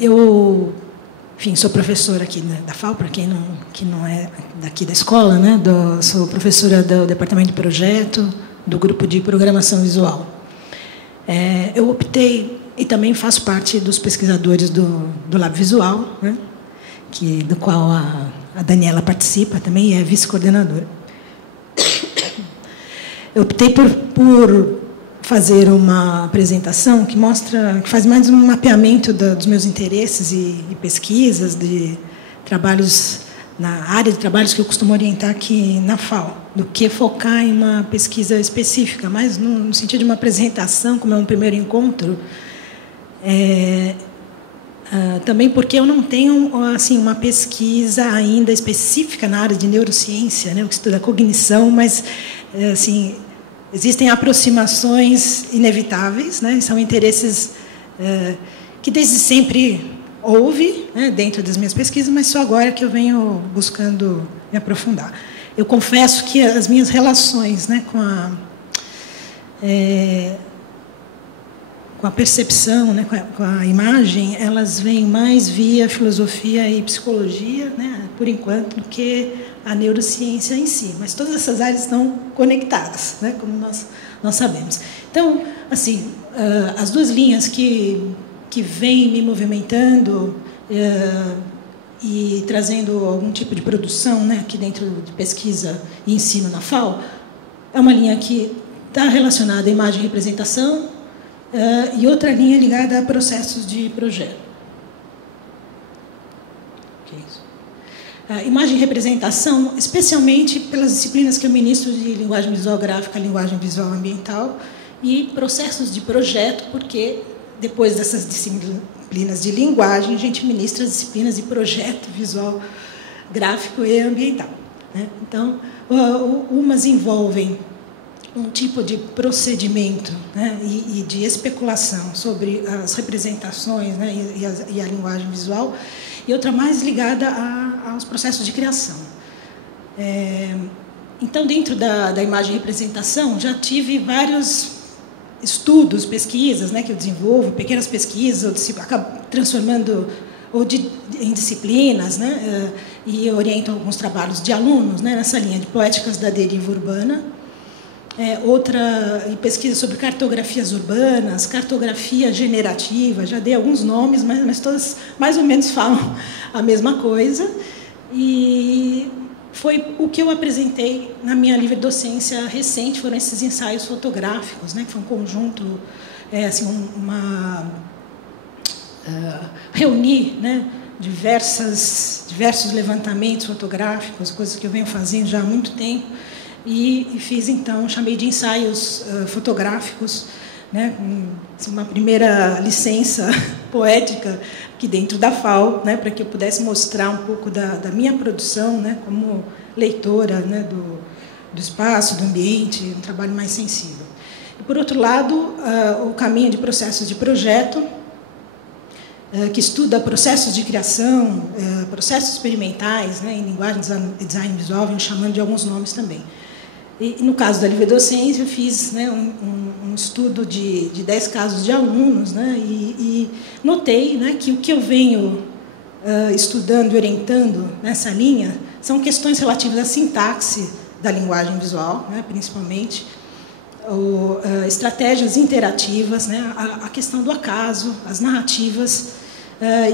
Eu, enfim, sou professora aqui da FAO, para quem não é daqui da escola, né? Sou professora do Departamento de Projeto, do Grupo de Programação Visual. Eu optei, e também faço parte dos pesquisadores do Lab Visual, né? Do qual a Daniela participa também, e é vice-coordenadora. Eu optei por fazer uma apresentação que faz mais um mapeamento dos meus interesses e pesquisas, de trabalhos, na área de trabalhos que eu costumo orientar aqui na FAO, do que focar em uma pesquisa específica, mas no sentido de uma apresentação, como é um primeiro encontro, também porque eu não tenho assim uma pesquisa ainda específica na área de neurociência, né, o que estuda a cognição, mas assim, existem aproximações inevitáveis, né? São interesses que desde sempre houve, né, dentro das minhas pesquisas, mas só agora que eu venho buscando me aprofundar. Eu confesso que as minhas relações, né, com a percepção, né, com a imagem, elas vêm mais via filosofia e psicologia, né, por enquanto, do que a neurociência em si. Mas todas essas áreas estão conectadas, né, como nós sabemos. Então, assim, as duas linhas que vêm me movimentando e trazendo algum tipo de produção, né, aqui dentro de pesquisa e ensino na FAO, é uma linha que está relacionada à imagem e representação, e outra linha ligada a processos de projeto. Imagem e representação, especialmente pelas disciplinas que eu ministro de linguagem visual gráfica, linguagem visual ambiental e processos de projeto, porque depois dessas disciplinas de linguagem, a gente ministra as disciplinas de projeto visual gráfico e ambiental, né? Então, umas envolvem um tipo de procedimento, né, e de especulação sobre as representações, né, e a linguagem visual, e outra mais ligada aos processos de criação. Então, dentro da imagem e representação, já tive vários estudos, pesquisas, né, que eu desenvolvo, pequenas pesquisas, eu acabo transformando em disciplinas, né, e oriento alguns trabalhos de alunos, né, nessa linha de poéticas da deriva urbana. Outra pesquisa sobre cartografias urbanas, cartografia generativa, já dei alguns nomes, mas todas mais ou menos falam a mesma coisa. E foi o que eu apresentei na minha livre docência recente, foram esses ensaios fotográficos, né, que foi um conjunto, assim, reunir, né, diversos levantamentos fotográficos, coisas que eu venho fazendo já há muito tempo. E fiz, então, chamei de ensaios fotográficos, né, uma primeira licença poética aqui dentro da FAO, né, para que eu pudesse mostrar um pouco da minha produção, né, como leitora, né, do espaço, do ambiente, um trabalho mais sensível. E, por outro lado, o caminho de processos de projeto, que estuda processos de criação, processos experimentais, né, em linguagem e design visual, venho chamando de alguns nomes também. E, no caso da livre docência, eu fiz, né, um estudo de 10 casos de alunos, né, e notei, né, que o que eu venho estudando e orientando nessa linha são questões relativas à sintaxe da linguagem visual, né, principalmente, estratégias interativas, né, a questão do acaso, as narrativas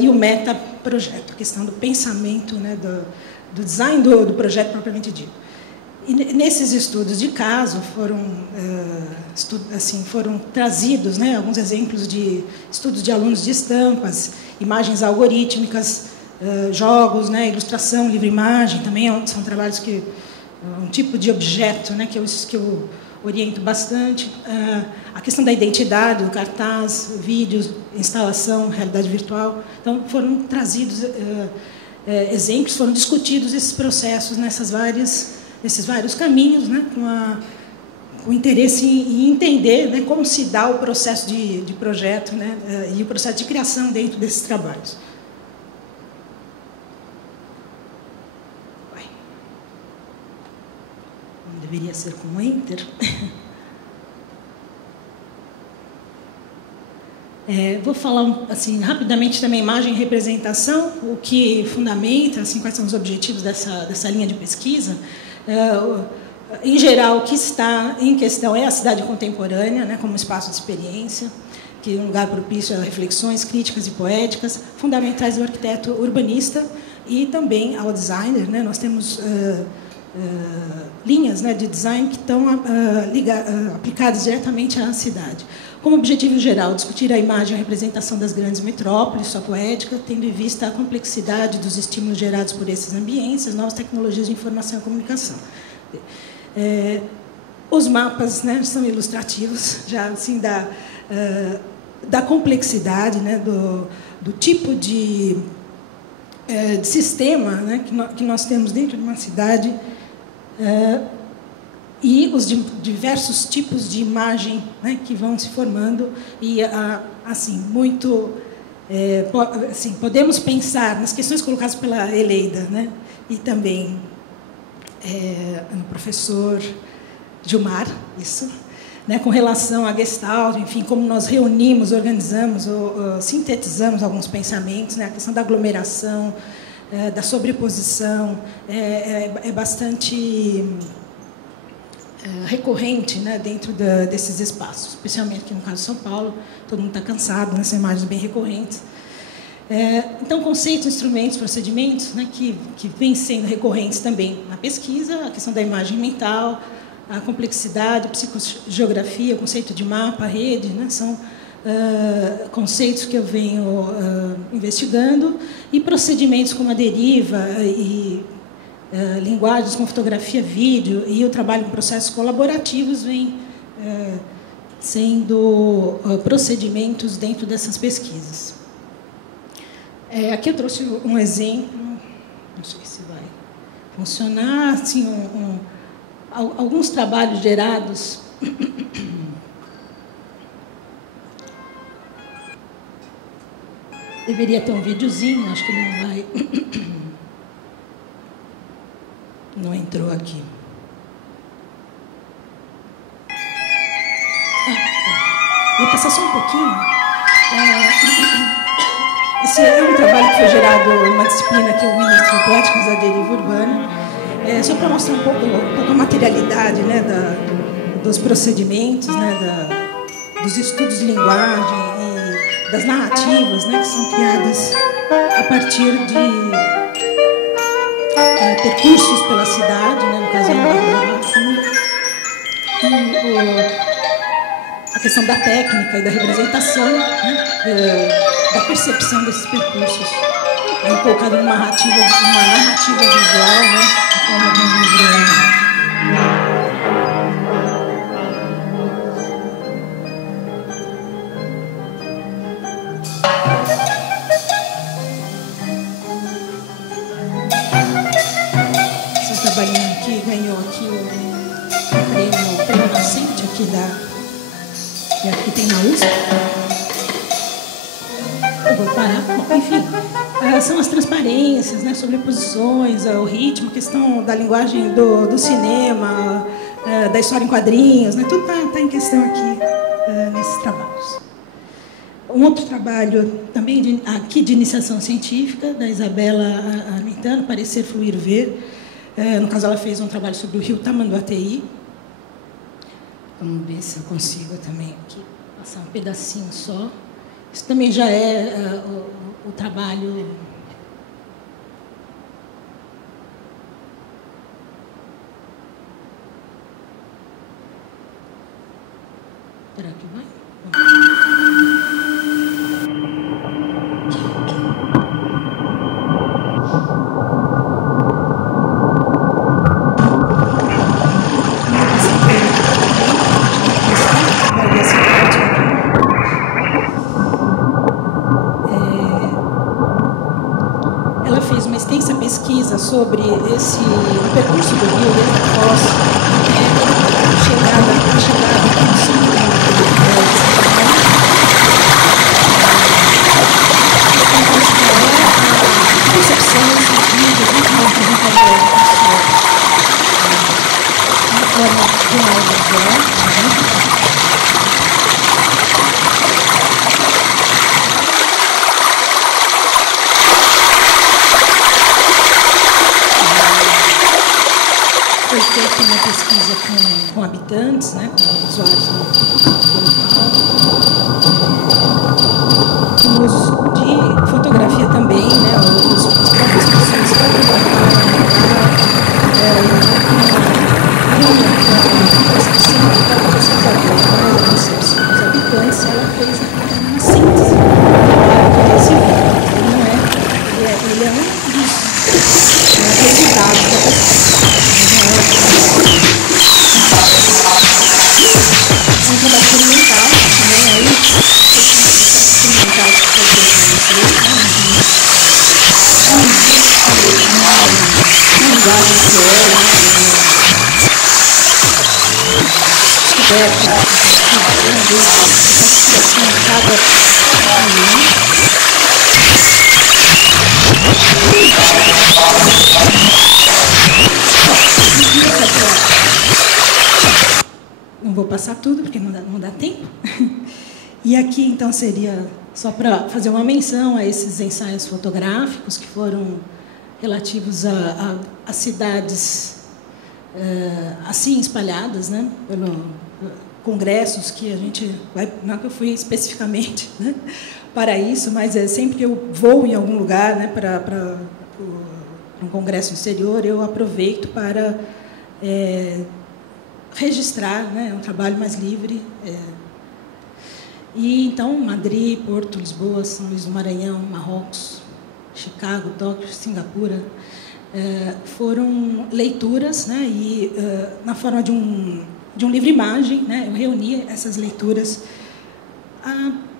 e o metaprojeto, a questão do pensamento, né, do design do projeto propriamente dito. E nesses estudos de caso foram trazidos, né, alguns exemplos de estudos de alunos de estampas, imagens algorítmicas, jogos, né, ilustração, livre imagem, também são trabalhos que um tipo de objeto, né, que eu oriento bastante, a questão da identidade, do cartaz, vídeos, instalação, realidade virtual. Então, foram trazidos exemplos, foram discutidos esses processos nesses vários caminhos, né, com interesse em entender, né, como se dá o processo de projeto, né, e o processo de criação dentro desses trabalhos. Não deveria ser com Enter. Vou falar assim, rapidamente também imagem e representação, o que fundamenta, assim, quais são os objetivos dessa linha de pesquisa. Em geral, o que está em questão é a cidade contemporânea, né, como espaço de experiência, que é um lugar propício a reflexões críticas e poéticas, fundamentais do arquiteto urbanista e também ao designer. Né? Nós temos linhas, né, de design que estão aplicadas diretamente à cidade. Como objetivo geral, discutir a imagem e a representação das grandes metrópoles, sua poética, tendo em vista a complexidade dos estímulos gerados por esses ambientes, as novas tecnologias de informação e comunicação. Os mapas, né, são ilustrativos, já assim, da complexidade, né, do tipo de sistema, né, que nós temos dentro de uma cidade, e os diversos tipos de imagem, né, que vão se formando e assim muito assim, podemos pensar nas questões colocadas pela Eleida, né, e também no professor Gilmar, isso, né, com relação à Gestalt, enfim, como nós reunimos, organizamos ou sintetizamos alguns pensamentos, né, a questão da aglomeração, da sobreposição, é bastante recorrente, né, dentro desses espaços, especialmente aqui no caso de São Paulo, todo mundo está cansado, né, são imagens bem recorrentes. Então, conceitos, instrumentos, procedimentos, né, que vêm sendo recorrentes também na pesquisa, a questão da imagem mental, a complexidade, a psicogeografia, o conceito de mapa, rede, né, são conceitos que eu venho investigando, e procedimentos como a deriva e linguagens com fotografia, vídeo e o trabalho em processos colaborativos vêm sendo procedimentos dentro dessas pesquisas. Aqui eu trouxe um exemplo, não sei se vai funcionar, assim, alguns trabalhos gerados deveria ter um videozinho, acho que ele não vai. Não entrou aqui. Vou passar só um pouquinho. Esse é um trabalho que foi gerado em uma disciplina que eu ministro, Poéticas da Deriva Urbana, só para mostrar um pouco a materialidade, né, dos procedimentos, né, dos estudos de linguagem e das narrativas, né, que são criadas a partir de percursos pela cidade, né, no caso a questão da técnica e da representação, né, da percepção desses percursos, colocado numa narrativa visual, né, de forma de um livro. Trabalhando aqui, ganhou aqui o prêmio Nascente aqui que tem na USP. Eu vou parar. Bom, enfim, são as transparências, né, sobreposições, o ritmo, a questão da linguagem do cinema, da história em quadrinhos, né, tudo está em questão aqui nesses trabalhos. Um outro trabalho também aqui de iniciação científica, da Isabela Armentano, Parecer, Fluir, Ver. No caso, ela fez um trabalho sobre o rio Tamanduateí. Vamos ver se eu consigo também aqui passar um pedacinho só. Isso também já é o trabalho. Será que vai? Pesquisa sobre esse percurso do rio desde a Foz até a chegada aqui no centro a concepção desses vídeos, muito bom apresentador, uma forma de uma audiovisual, habitantes, né, com usuários do local. O uso de fotografia também, né, as próprias pessoas fotografaram os habitantes, ela fez uma síntese desse vídeo. Ele é um dos resultados da pesquisa. Um trabalho experimental também aí, experimental que foi feito uma linguagem descoberta, não vou passar tudo, porque não dá tempo. E aqui, então, seria só para fazer uma menção a esses ensaios fotográficos que foram relativos a cidades assim espalhadas, né, pelo congressos que a gente vai, não que eu fui especificamente, né, para isso, mas sempre que eu vou em algum lugar, né, para um congresso exterior, eu aproveito para registrar, né, um trabalho mais livre. E então Madrid, Porto, Lisboa, São Luís do Maranhão, Marrocos, Chicago, Tóquio, Singapura, foram leituras, né, e na forma de um livro-imagem, né, eu reuni essas leituras,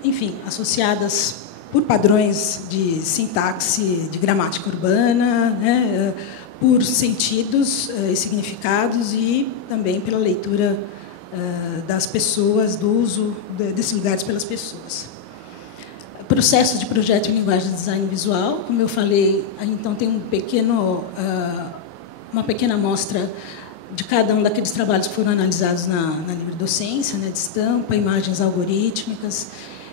enfim, associadas por padrões de sintaxe, de gramática urbana, né, por sentidos e significados, e também pela leitura das pessoas, do uso desses lugares pelas pessoas. Processo de projeto em linguagem de design visual, como eu falei, então tem uma pequena amostra de cada um daqueles trabalhos que foram analisados na livre docência, né, de estampa, imagens algorítmicas.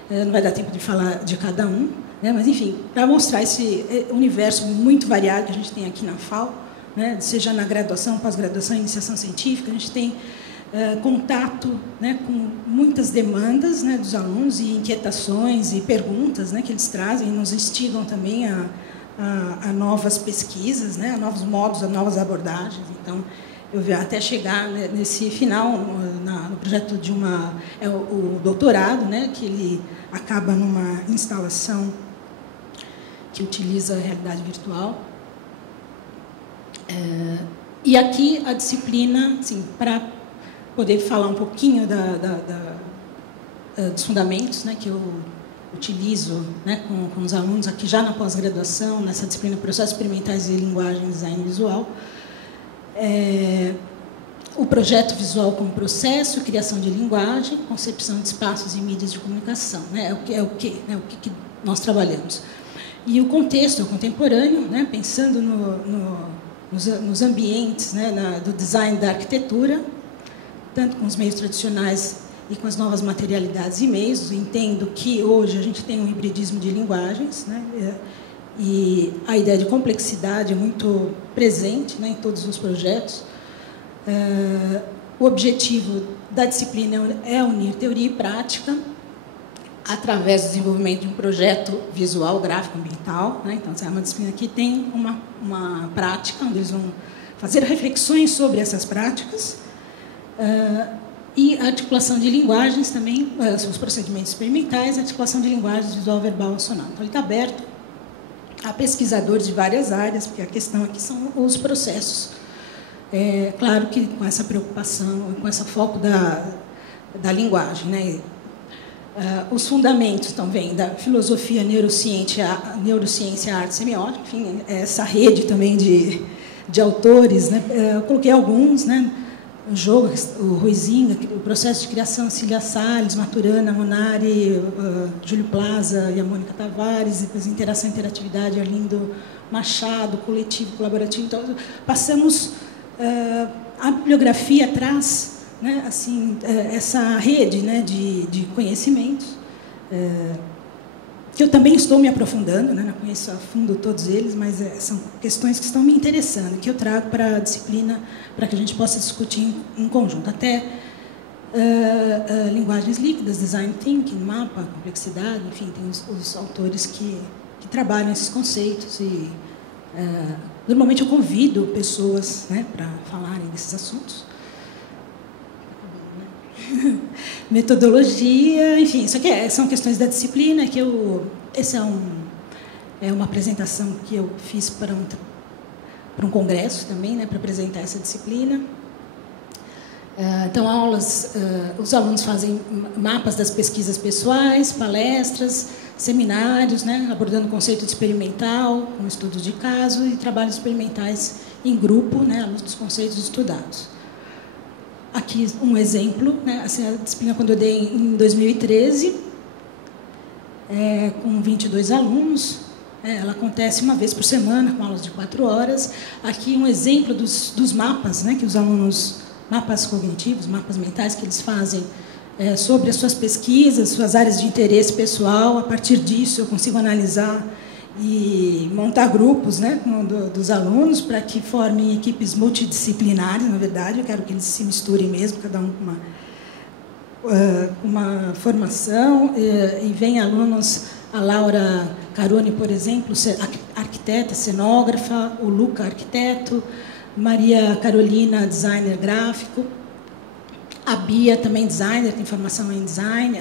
Não vai dar tempo de falar de cada um, né, mas, enfim, para mostrar esse universo muito variado que a gente tem aqui na FAO, né, seja na graduação, pós-graduação, iniciação científica, a gente tem contato, né, com muitas demandas, né, dos alunos e inquietações e perguntas, né, que eles trazem e nos instigam também a novas pesquisas, né, a novos modos, a novas abordagens. Então, eu vi até chegar, né, nesse final, no projeto de o doutorado, né, que ele acaba numa instalação que utiliza a realidade virtual. E aqui a disciplina, assim, para poder falar um pouquinho dos fundamentos, né, que eu utilizo, né, com os alunos aqui já na pós-graduação, nessa disciplina Processos Experimentais de Linguagem e Design Visual. O projeto visual como processo, criação de linguagem, concepção de espaços e mídias de comunicação, né, o que nós trabalhamos. E o contexto é o contemporâneo, né, pensando nos ambientes, né, do design da arquitetura, tanto com os meios tradicionais e com as novas materialidades e meios. Entendo que hoje a gente tem um hibridismo de linguagens, né, e a ideia de complexidade é muito presente, né, em todos os projetos. O objetivo da disciplina é unir teoria e prática através do desenvolvimento de um projeto visual, gráfico, ambiental, né? Então, é uma disciplina que tem uma prática, onde eles vão fazer reflexões sobre essas práticas, e a articulação de linguagens também, os procedimentos experimentais, a articulação de linguagens visual, verbal e sonoro. Então, ele está aberto a pesquisadores de várias áreas, porque a questão aqui são os processos. Claro que com essa preocupação, com esse foco da linguagem, né? Os fundamentos também da filosofia, neurociência, arte semiótica, enfim, essa rede também de autores, né? Eu coloquei alguns, né? O Ruizinga, o processo de criação, Cília Salles, Maturana, Monari, Júlio Plaza e a Mônica Tavares, depois interação e interatividade, Arlindo Machado, coletivo, colaborativo. Então, passamos, a bibliografia traz, né, assim, essa rede, né, de conhecimentos, que eu também estou me aprofundando, né, não conheço a fundo todos eles, mas são questões que estão me interessando, que eu trago para a disciplina, para que a gente possa discutir em conjunto. Até linguagens líquidas, design thinking, mapa, complexidade, enfim, tem os autores que trabalham esses conceitos e normalmente eu convido pessoas, né, para falarem desses assuntos. Metodologia, enfim, isso aqui são questões da disciplina que essa é uma apresentação que eu fiz para um congresso também, né, para apresentar essa disciplina. Então, aulas, os alunos fazem mapas das pesquisas pessoais, palestras, seminários, né, abordando o conceito de experimental, com estudos de caso e trabalhos experimentais em grupo, né, à luz dos conceitos estudados. Aqui um exemplo, né, assim, a disciplina quando eu dei em 2013, com 22 alunos, ela acontece uma vez por semana, com aulas de 4 horas. Aqui um exemplo dos mapas, né, que os alunos, mapas cognitivos, mapas mentais que eles fazem sobre as suas pesquisas, suas áreas de interesse pessoal. A partir disso eu consigo analisar e montar grupos, né, dos alunos para que formem equipes multidisciplinares, na verdade. Eu quero que eles se misturem mesmo, cada um com uma formação. E vem alunos, a Laura Carone, por exemplo, arquiteta, cenógrafa, o Luca, arquiteto, Maria Carolina, designer gráfico, a Bia, também designer, tem formação em design.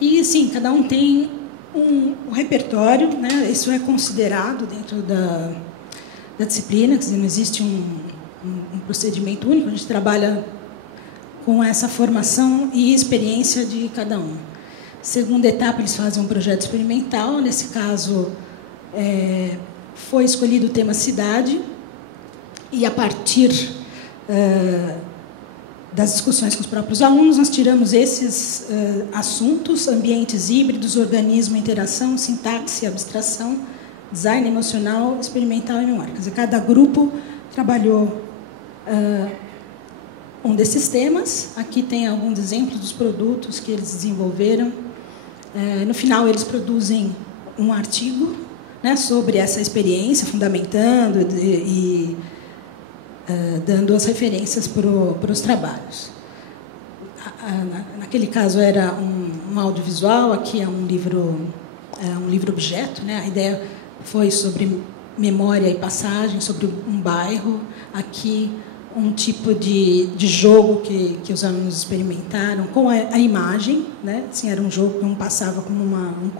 E, assim, cada um tem um repertório, né? Isso é considerado dentro da disciplina, quer dizer, não existe um procedimento único, a gente trabalha com essa formação e experiência de cada um. Segunda etapa, eles fazem um projeto experimental, nesse caso foi escolhido o tema cidade, e a partir das discussões com os próprios alunos, nós tiramos esses assuntos: ambientes híbridos, organismo, interação, sintaxe, abstração, design emocional, experimental e memória. Quer dizer, cada grupo trabalhou um desses temas. Aqui tem alguns exemplos dos produtos que eles desenvolveram. No final, eles produzem um artigo, né, sobre essa experiência, fundamentando e dando as referências para os trabalhos. Naquele caso era um audiovisual, aqui é um livro objeto, né? A ideia foi sobre memória e passagem, sobre um bairro. Aqui um tipo de jogo que os alunos experimentaram com a imagem, né? Assim, era um jogo que passava como um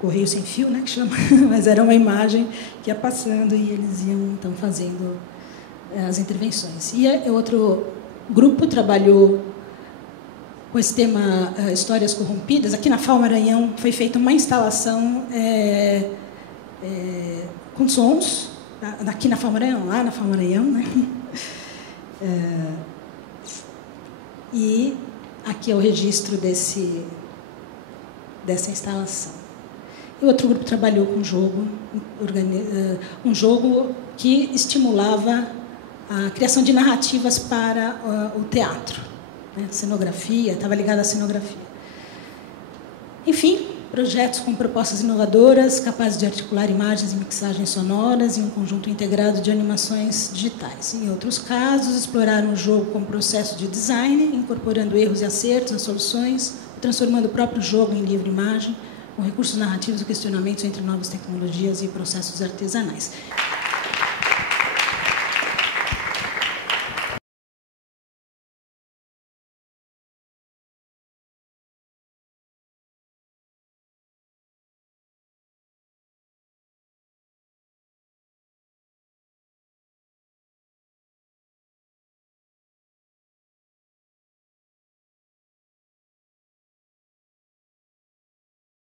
correio sem fio, né, que chama, mas era uma imagem que ia passando e eles iam então fazendo as intervenções. E outro grupo trabalhou com esse tema Histórias Corrompidas. Aqui na FAO Maranhão foi feita uma instalação com sons, aqui na FAO Maranhão, lá na FAO Maranhão, né? E aqui é o registro dessa instalação. E outro grupo trabalhou com um jogo que estimulava a criação de narrativas para o teatro, né? Cenografia, estava ligado à cenografia. Enfim, projetos com propostas inovadoras, capazes de articular imagens e mixagens sonoras e um conjunto integrado de animações digitais. Em outros casos, exploraram o jogo como processo de design, incorporando erros e acertos nas soluções, transformando o próprio jogo em livre imagem, com recursos narrativos e questionamentos entre novas tecnologias e processos artesanais.